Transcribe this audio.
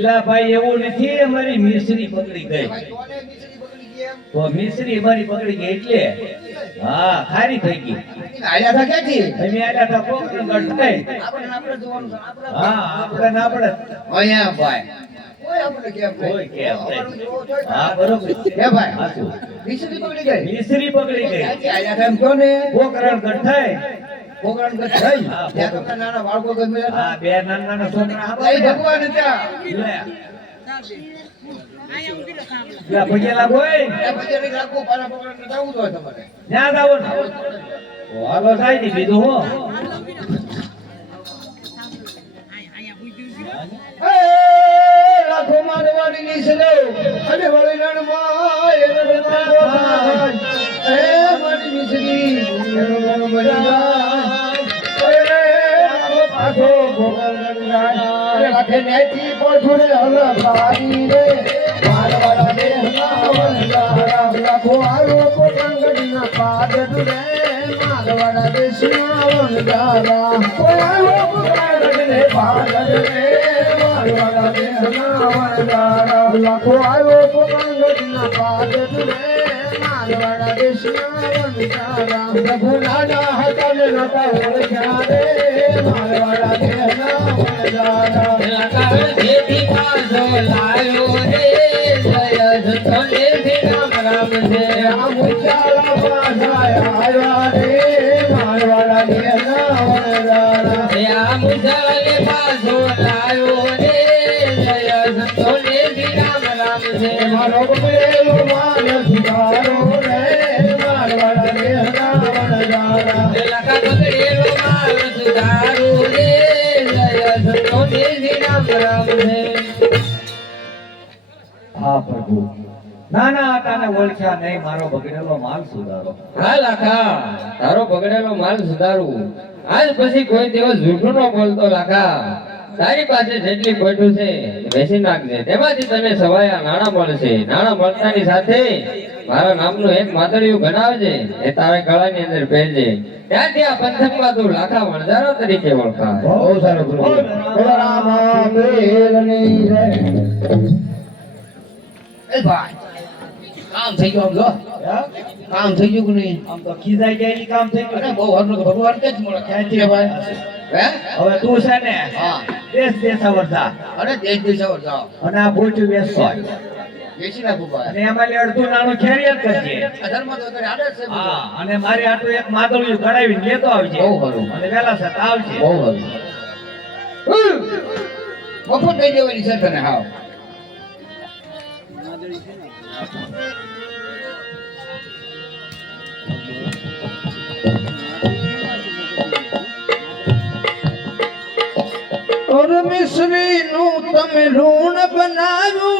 એલા ભાઈ એવું નથી, અમારી મિશ્રી પકડી ગઈ. તો મિશ્રી અમારી પકડી ગઈ એટલે હા ખારી થઈ ગઈ. આયા થા ક્યાંથી? અમે આલ્યા હતા પોકરણગઢ થઈ. આપણે જોવાનું છે. હા આપણે અહીંયા ભાઈ કોઈ આપણે કેમ કોઈ કેમ નહીં. હા બરોબર હે ભાઈ હાચું. મિશ્રી પકડી ગઈ. મિશ્રી પકડી ગઈ. ક્યાંથી આયા થા એમ કહો ને. પોકરણગઢ થઈ. પોકરણગઢ થઈ. હા, ત્યાં તો નાના બાળકો ગમે હતા. હા બે નાના છોકરા જય ભગવાન હતા. લે ભજેલા કોઈ એ પછી રાખો પારા પોકરણગઢ જવું તો તમારે. ત્યાં જાવ ને તો હાલો જાય ને બીજું હો. એ લાખો મારવાડી ની છે અને વળી રણમાં એ રણમાં એ મારી મિશ્રી એનો મન બની જાય એ લાખો પાછો ભોગલ જાય એ લાખે નેતી પોછુડે હલ પારી રે મારવાડા દેહના વંજારા લાખો આરો પોકરણગઢના પાદ રે મારવાડા દેશના વંજારા કોઈ આરો પોકરણગઢને પાદ રે મારવાડા દેહના વંજારા લાખો આરો પોકરણગઢના પાદ રે મારવાડા દેશના વંજારા પ્રભુ નાના હતા ને નતા ઓળખ્યા રે મારવાડા દેહના વંજારા લકાર જેથી પાછો લાયો રે જય જતોને રામ રામ છે આ મુચાલા પાછા આવ્યા રે મારવાડા દેહના વંજારા આ મુસલને પાછો લાયો રે જય જતોને રામ રામ છે મારો બગડેલો માનસ સુધારો રે મારવાડા દેહના વંજારા લકાર બગડેલો માર સુધારો રે જય જતોને રામ રામ છે હા પ્રભુ નાના હતા ને ઓળખ્યા નહીં, મારો બગડેલો માલ સુધારો. હા લાખા તારો બગડેલો માલ સુધારું. આજ પછી કોઈ દિવસ જૂઠું ન બોલતો લાખા. તારી પાસે જેટલી ખોટું છે વેચી નાખજે, તેમાંથી તને સવાયા નાણાં મળશે. નાણાં મળતાની સાથે મારા નામનું એક માતળિયું બનાવજે, એ તારા ગળાની અંદર પહેરજે. ત્યાંથી આ પંથકમાં તું લાખા વણજારો તરીકે ઓળખાય. બહુ સારું પ્રભુ બોલો રામા પીરની જય એ ભાઈ કામ થઈ ગયું જો કામ થઈ ગયું કે નહીં આમ તો ખીજાઈ જાય ઈ કામ થઈ અરે ગયું. બહુ હરનો તો ભગવાન કે જ મળે ક્યાંથી ભાઈ હે હવે તું છે ને હા દેશ દેશાવર જા અરે દેશ દિશાવર જાઓ અને આ બોચું વેચતો હોય. બેસી નાખું ભાઈ અને એમાં અડધું નાનું ખેરિયત કરજે. અધર્મ તો કરે આડે છે બધું. હા અને મારી આટલું એક માદળિયું ઘડાવીને લેતો આવજે. બહુ સારું. અને વેલા થતા આવજે. બહુ સારું મફત દઈ દેવાની છે તને હાવ મિશ્રી નું તમે લૂણ બનાવ્યું